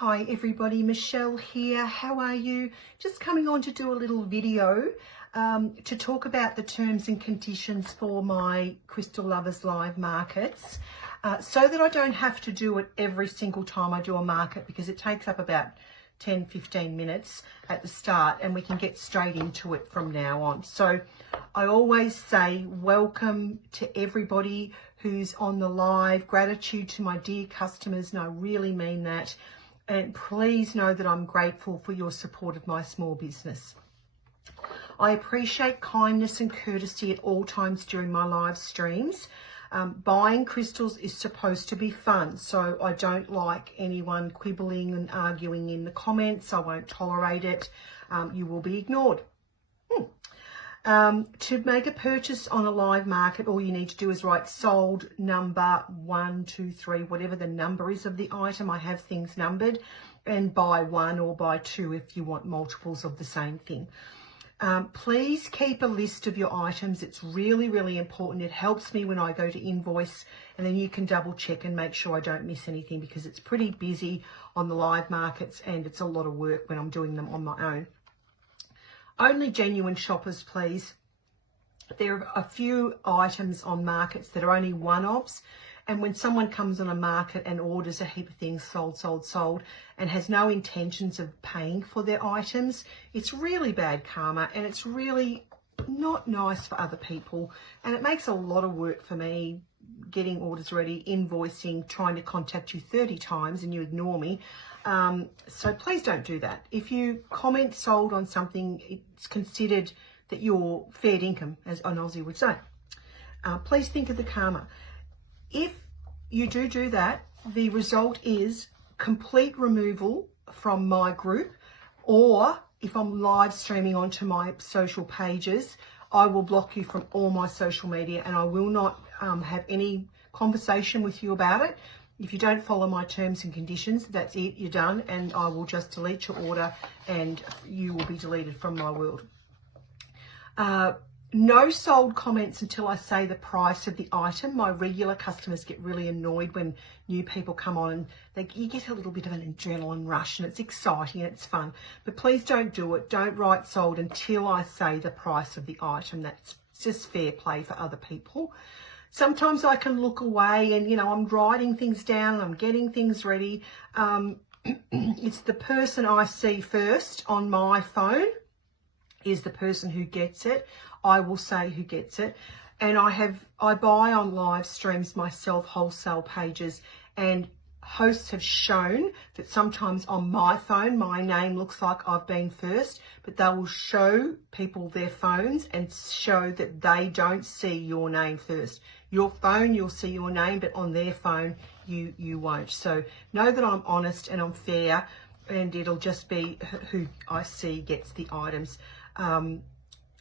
Hi everybody, Michelle here. How are you? Just coming on to do a little video to talk about the terms and conditions for my Crystal Lovers Live markets so that I don't have to do it every single time I do a market, because it takes up about 10-15 minutes at the start and we can get straight into it from now on. So I always say welcome to everybody who's on the live, gratitude to my dear customers, and I really mean that. And please know that I'm grateful for your support of my small business. I appreciate kindness and courtesy at all times during my live streams. Buying crystals is supposed to be fun, so I don't like anyone quibbling and arguing in the comments. I won't tolerate it. You will be ignored. To make a purchase on a live market, all you need to do is write sold number 1, 2, 3, whatever the number is of the item. I have things numbered, and buy 1 or buy 2 if you want multiples of the same thing. Please keep a list of your items. It's really, really important. It helps me when I go to invoice, and then you can double check and make sure I don't miss anything, because it's pretty busy on the live markets and it's a lot of work when I'm doing them on my own. Only genuine shoppers, please. There are a few items on markets that are only one-offs, and when someone comes on a market and orders a heap of things sold, and has no intentions of paying for their items, it's really bad karma, and it's really not nice for other people, and it makes a lot of work for me getting orders ready, invoicing, trying to contact you 30 times and you ignore me. So please don't do that. If you comment sold on something, it's considered that you're fair income, as an Aussie would say. Please think of the karma. If you do that, the result is complete removal from my group, or if I'm live streaming onto my social pages, I will block you from all my social media, and I will not have any conversation with you about it. If you don't follow my terms and conditions, that's it, you're done, and I will just delete your order and you will be deleted from my world. No sold comments until I say the price of the item. My regular customers get really annoyed when new people come on, and you get a little bit of an adrenaline rush, and it's exciting and it's fun. But please don't do it. Don't write sold until I say the price of the item. That's just fair play for other people. Sometimes I can look away and, I'm writing things down and I'm getting things ready. It's the person I see first on my phone is the person who gets it. I will say who gets it. And I buy on live streams myself, wholesale pages, and hosts have shown that sometimes on my phone, my name looks like I've been first, but they will show people their phones and show that they don't see your name first. Your phone, you'll see your name, but on their phone, you won't. So know that I'm honest and I'm fair, and it'll just be who I see gets the items.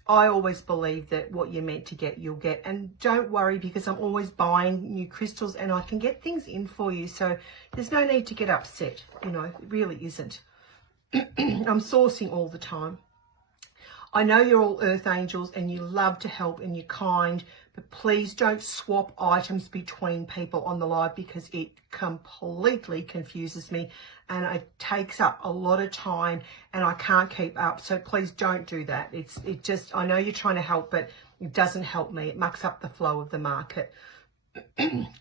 I always believe that what you're meant to get, you'll get. And don't worry, because I'm always buying new crystals and I can get things in for you. So there's no need to get upset. It really isn't. I'm sourcing all the time. I know you're all earth angels and you love to help and you're kind, but please don't swap items between people on the live, because it completely confuses me and it takes up a lot of time and I can't keep up. So please don't do that. I know you're trying to help, but it doesn't help me. It mucks up the flow of the market.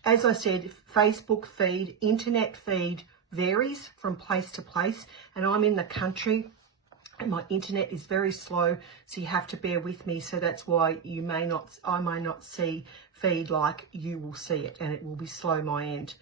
As I said, Facebook feed, internet feed varies from place to place, and I'm in the country and my internet is very slow, so you have to bear with me. So that's why I may not see feed like you will see it, and it will be slow my end.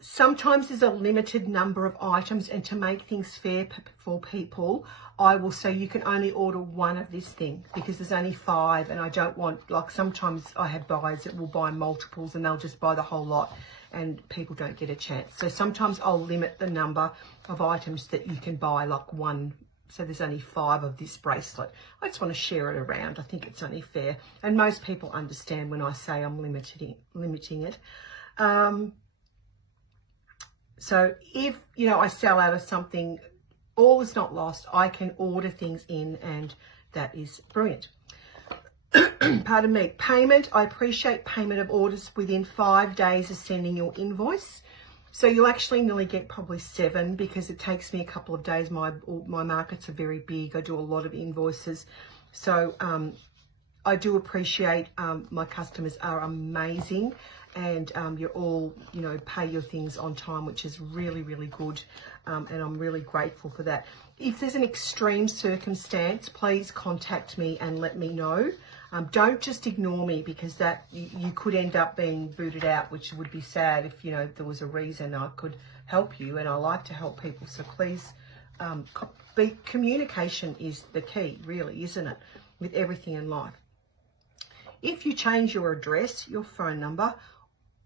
Sometimes there's a limited number of items, and to make things fair for people, I will say you can only order one of this thing, because there's only 5, and I don't want, like, sometimes I have buyers that will buy multiples and they'll just buy the whole lot and people don't get a chance. So sometimes I'll limit the number of items that you can buy, like 1. So there's only 5 of this bracelet. I just want to share it around. I think it's only fair. And most people understand when I say I'm limiting it. So if, I sell out of something, all is not lost. I can order things in, and that is brilliant. Pardon me. Payment. I appreciate payment of orders within 5 days of sending your invoice. So you'll actually nearly get probably 7 because it takes me a couple of days. My markets are very big. I do a lot of invoices. So I do appreciate my customers are amazing, and you're all, you know, pay your things on time, which is really, really good. And I'm really grateful for that. If there's an extreme circumstance, please contact me and let me know. Don't just ignore me, because that you could end up being booted out, which would be sad if, you know, there was a reason I could help you, and I like to help people. So please, communication is the key, really, isn't it, with everything in life. If you change your address, your phone number,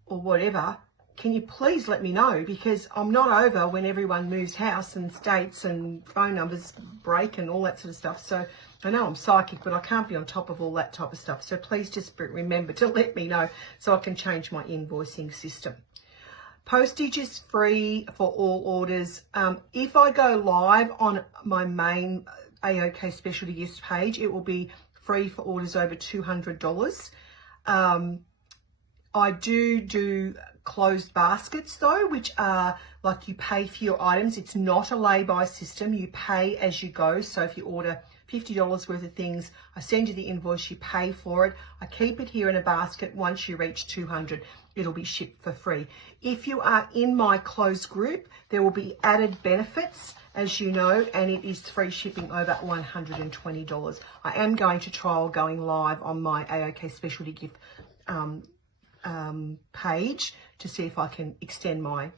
or whatever, can you please let me know, because I'm not over when everyone moves house and states and phone numbers break and all that sort of stuff. So I know I'm psychic, but I can't be on top of all that type of stuff. So please just remember to let me know so I can change my invoicing system. Postage is free for all orders. If I go live on my main AOK Specialty Gifts page, it will be free for orders over $200. I do closed baskets though, which are like you pay for your items. It's not a lay-by system. You pay as you go. So if you order $50 worth of things, I send you the invoice, you pay for it. I keep it here in a basket. Once you reach 200, it'll be shipped for free. If you are in my closed group, there will be added benefits, as you know, and it is free shipping over $120. I am going to trial going live on my AOK Specialty Gift page to see if I can extend my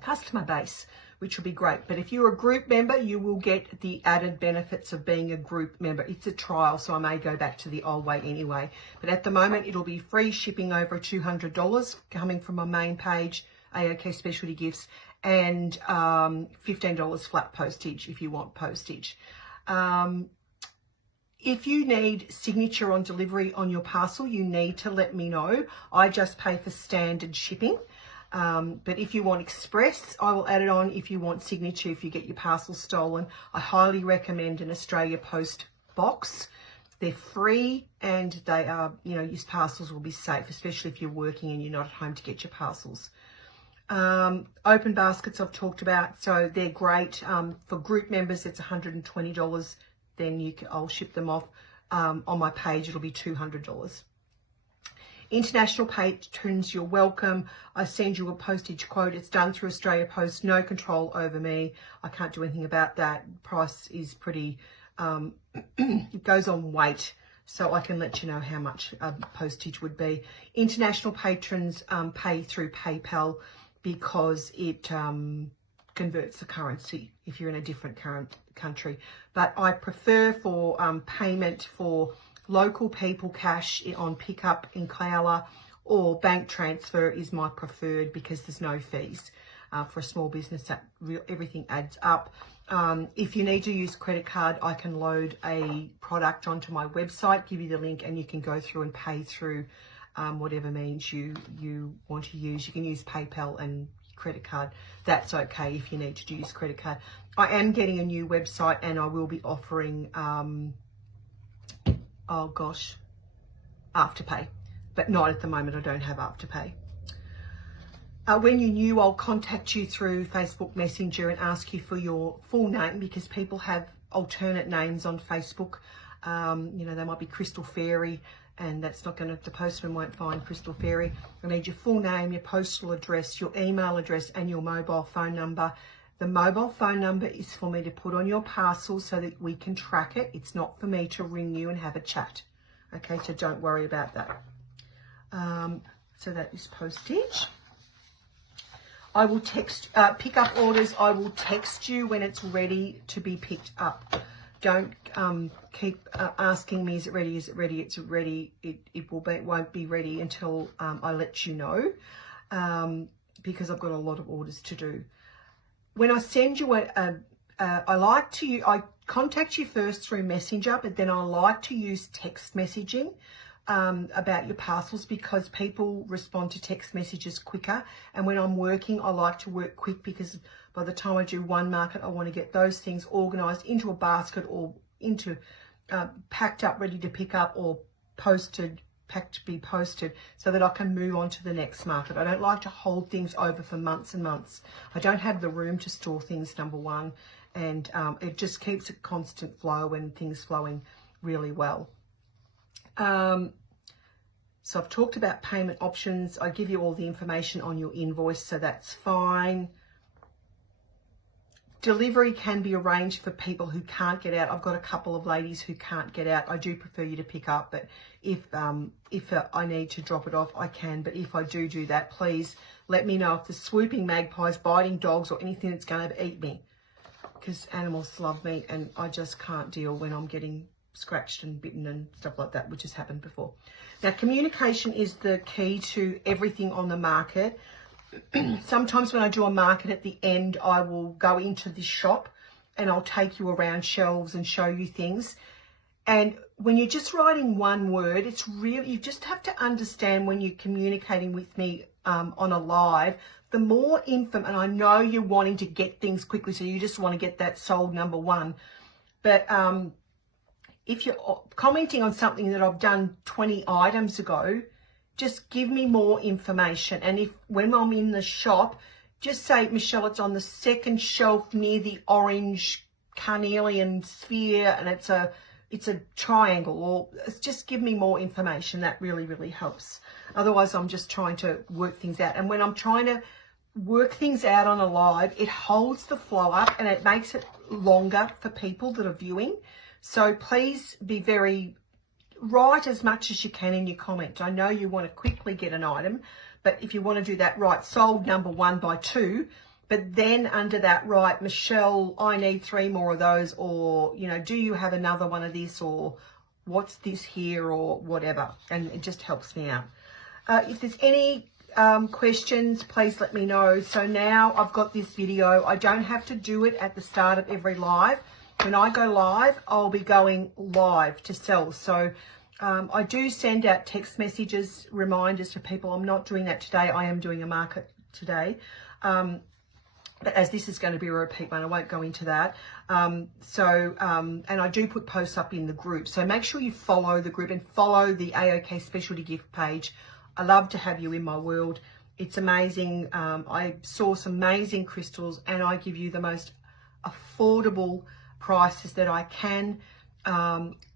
customer base, which will be great. But if you're a group member, you will get the added benefits of being a group member. It's a trial, so I may go back to the old way anyway. But at the moment, it'll be free shipping over $200 coming from my main page, AOK Specialty Gifts, and $15 flat postage if you want postage. If you need signature on delivery on your parcel, you need to let me know. I just pay for standard shipping. But if you want express, I will add it on. If you want signature, if you get your parcel stolen, I highly recommend an Australia Post box. They're free, and they are, you know, your parcels will be safe, especially if you're working and you're not at home to get your parcels. Open baskets I've talked about, so they're great. For group members, it's $120. Then I'll ship them off. On my page, it'll be $200. International patrons, you're welcome. I send you a postage quote. It's done through Australia Post. No control over me. I can't do anything about that. Price is pretty, it goes on weight, so I can let you know how much postage would be. International patrons pay through PayPal because it converts the currency if you're in a different country. But I prefer for payment for local people, cash on pickup in Kyala, or bank transfer is my preferred because there's no fees. For a small business, that everything adds up. If you need to use credit card, I can load a product onto my website, give you the link, and you can go through and pay through whatever means you want to use. You can use PayPal and credit card. That's okay if you need to use credit card. I am getting a new website, and I will be offering Afterpay, but not at the moment. I don't have Afterpay. When you're new, I'll contact you through Facebook Messenger and ask you for your full name, because people have alternate names on Facebook. You know, they might be Crystal Fairy, and that's not going to, the postman won't find Crystal Fairy. I need your full name, your postal address, your email address, and your mobile phone number. The mobile phone number is for me to put on your parcel so that we can track it. It's not for me to ring you and have a chat. Okay, so don't worry about that. So that is postage. I will text, pick up orders. I will text you when it's ready to be picked up. Don't keep asking me, is it ready? Is it ready? It's ready. It won't be ready until I let you know, because I've got a lot of orders to do. When I send you I contact you first through Messenger, but then I like to use text messaging about your parcels, because people respond to text messages quicker. And when I'm working, I like to work quick, because by the time I do one market, I want to get those things organised into a basket, or into packed up, ready to pick up, or posted pack to be posted so that I can move on to the next market. I don't like to hold things over for months and months. I don't have the room to store things, number one, and it just keeps a constant flow and things flowing really well. So I've talked about payment options. I give you all the information on your invoice, so that's fine. Delivery can be arranged for people who can't get out. I've got a couple of ladies who can't get out. I do prefer you to pick up, but if I need to drop it off, I can. But if I do that, please let me know if there's swooping magpies, biting dogs, or anything that's going to eat me, because animals love me and I just can't deal when I'm getting scratched and bitten and stuff like that, which has happened before. Now, communication is the key to everything on the market. Sometimes when I do a market at the end, I will go into this shop and I'll take you around shelves and show you things. And when you're just writing one word, it's really, you just have to understand when you're communicating with me on a live, the more info, and I know you're wanting to get things quickly, so you just want to get that sold number one. But if you're commenting on something that I've done 20 items ago, just give me more information. And if when I'm in the shop, just say, Michelle, it's on the second shelf near the orange carnelian sphere, and it's a triangle, or just give me more information. That really, really helps. Otherwise, I'm just trying to work things out. And when I'm trying to work things out on a live, it holds the flow up and it makes it longer for people that are viewing. So please be write as much as you can in your comment. I know you want to quickly get an item, but if you want to do that, write sold number 1 by 2, but then under that write, Michelle, I need 3 more of those, or, you know, do you have another one of this, or what's this here, or whatever. And it just helps me out. If there's any questions, please let me know. So now I've got this video. I don't have to do it at the start of every live. When I go live, I'll be going live to sell. So I do send out text messages, reminders to people. I'm not doing that today. I am doing a market today. But as this is going to be a repeat one, I won't go into that. And I do put posts up in the group. So make sure you follow the group and follow the AOK Specialty Gift page. I love to have you in my world. It's amazing. I source amazing crystals and I give you the most affordable prices that I can,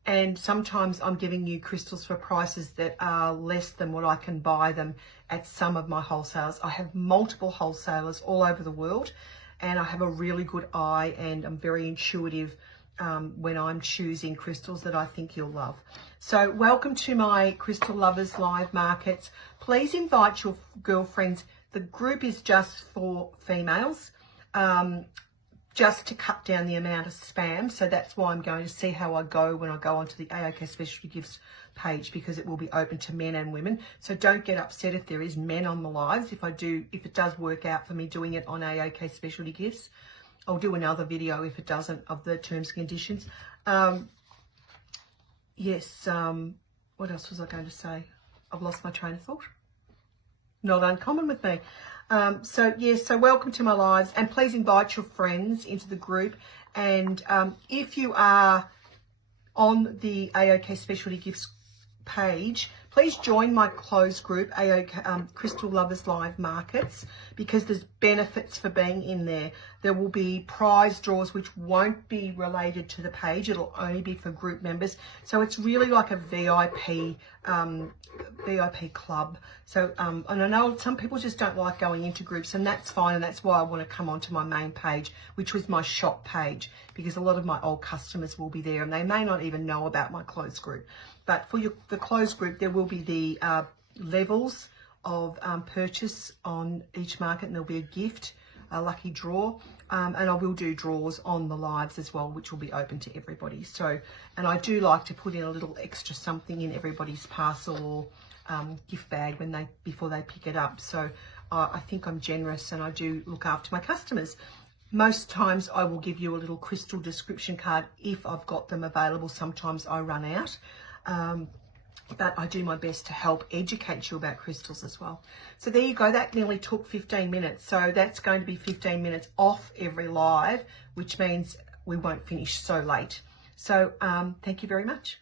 and sometimes I'm giving you crystals for prices that are less than what I can buy them at some of my wholesalers. I have multiple wholesalers all over the world, and I have a really good eye, and I'm very intuitive when I'm choosing crystals that I think you'll love. So welcome to my Crystal Lovers Live Markets. Please invite your girlfriends. The group is just for females, just to cut down the amount of spam. So that's why I'm going to see how I go when I go onto the AOK Specialty Gifts page, because it will be open to men and women. So don't get upset if there is men on the lives. If it does work out for me doing it on AOK Specialty Gifts, I'll do another video if it doesn't, of the terms and conditions. What else was I going to say? I've lost my train of thought. Not uncommon with me. So welcome to my lives, and please invite your friends into the group. And if you are on the AOK Specialty Gifts page, please join my closed group, AOK Crystal Lovers Live Markets, because there's benefits for being in there. There will be prize draws which won't be related to the page. It'll only be for group members. So it's really like a VIP club. So and I know some people just don't like going into groups, and that's fine, and that's why I want to come onto my main page, which was my shop page, because a lot of my old customers will be there and they may not even know about my closed group. But for the closed group, there will be the levels of purchase on each market, and there'll be a gift, a lucky draw, and I will do draws on the lives as well, which will be open to everybody. So, and I do like to put in a little extra something in everybody's parcel or gift bag before they pick it up. So I think I'm generous and I do look after my customers. Most times I will give you a little crystal description card if I've got them available. Sometimes I run out. But I do my best to help educate you about crystals as well. So there you go. That nearly took 15 minutes. So that's going to be 15 minutes off every live, which means we won't finish so late. So thank you very much.